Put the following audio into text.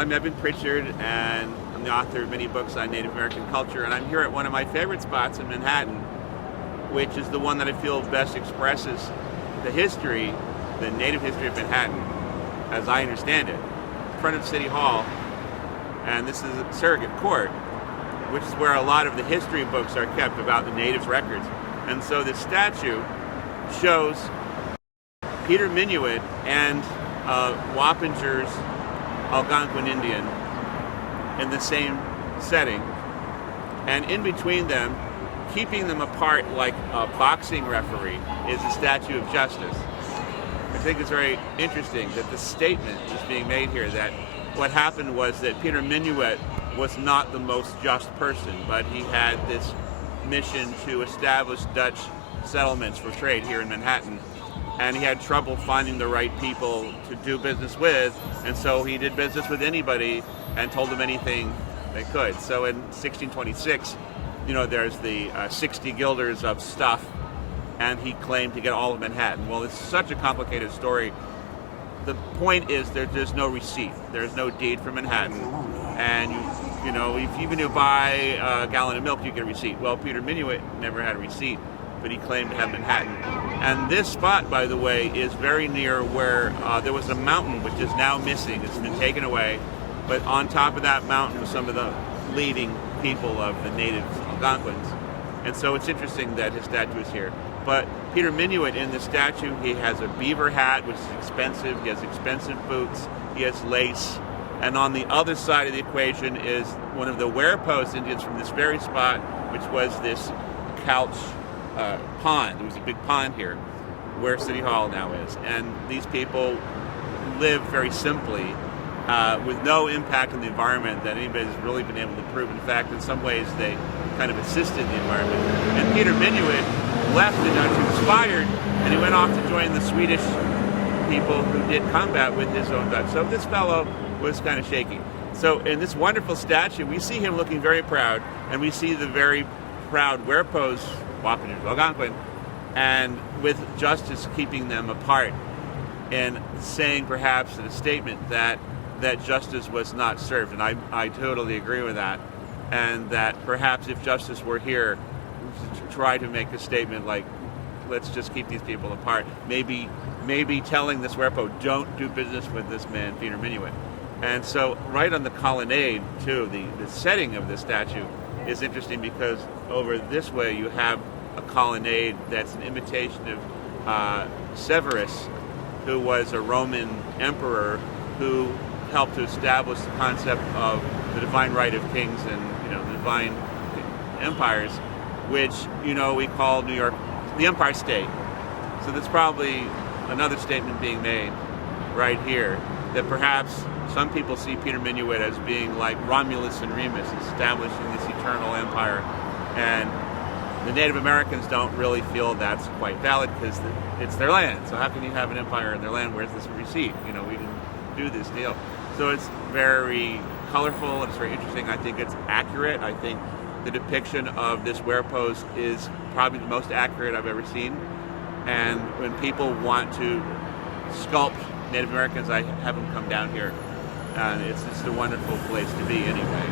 I'm Evan Pritchard, and I'm the author of many books on Native American culture, and I'm here at one of my favorite spots in Manhattan, which is the one that I feel best expresses the history, the Native history of Manhattan, as I understand it. In front of City Hall, and this is a surrogate court, which is where a lot of the history books are kept about the Natives' records. And so this statue shows Peter Minuit and Wappinger's Algonquin Indian in the same setting, and in between them, keeping them apart like a boxing referee, is a statue of justice. I think it's very interesting that the statement is being made here that what happened was that Peter Minuit was not the most just person, but he had this mission to establish Dutch settlements for trade here in Manhattan, and he had trouble finding the right people to do business with, and so he did business with anybody and told them anything they could. So in 1626, there's the 60 guilders of stuff, and he claimed to get all of Manhattan. Well, it's such a complicated story. The point is there's no receipt. There's no deed for Manhattan, and even if you buy a gallon of milk, you get a receipt. Well, Peter Minuit never had a receipt, but he claimed to have Manhattan. And this spot, by the way, is very near where there was a mountain which is now missing. It's been taken away, but on top of that mountain was some of the leading people of the native Algonquins. And so it's interesting that his statue is here. But Peter Minuit in the statue, he has a beaver hat, which is expensive. He has expensive boots. He has lace. And on the other side of the equation is one of the Werepost Indians from this very spot, which was this couch pond. There was a big pond here where City Hall now is. And these people live very simply with no impact on the environment that anybody's really been able to prove. In fact, in some ways, they kind of assisted the environment. And Peter Minuit left the Dutch, he was fired, and he went off to join the Swedish people who did combat with his own Dutch. So this fellow was kind of shaky. So in this wonderful statue, we see him looking very proud, and we see the very proud Werepost Wappingers Algonquin, and with justice keeping them apart, and saying perhaps in a statement that justice was not served. And I totally agree with that. And that perhaps if justice were here, to try to make a statement like, let's just keep these people apart. Maybe telling this Werepo, don't do business with this man, Peter Minuit. And so right on the colonnade, too, the setting of this statue is interesting because over this way you have a colonnade that's an imitation of Severus, who was a Roman emperor who helped to establish the concept of the divine right of kings and the divine empires, which we call New York the Empire State. So there's probably another statement being made right here that perhaps some people see Peter Minuit as being like Romulus and Remus, establishing this eternal empire, and the Native Americans don't really feel that's quite valid because it's their land. So how can you have an empire in their land? Where's this receipt? We didn't do this deal. So it's very colorful and it's very interesting. I think it's accurate. I think the depiction of this Werepost is probably the most accurate I've ever seen. And when people want to sculpt Native Americans, I have them come down here. And it's just a wonderful place to be anyway.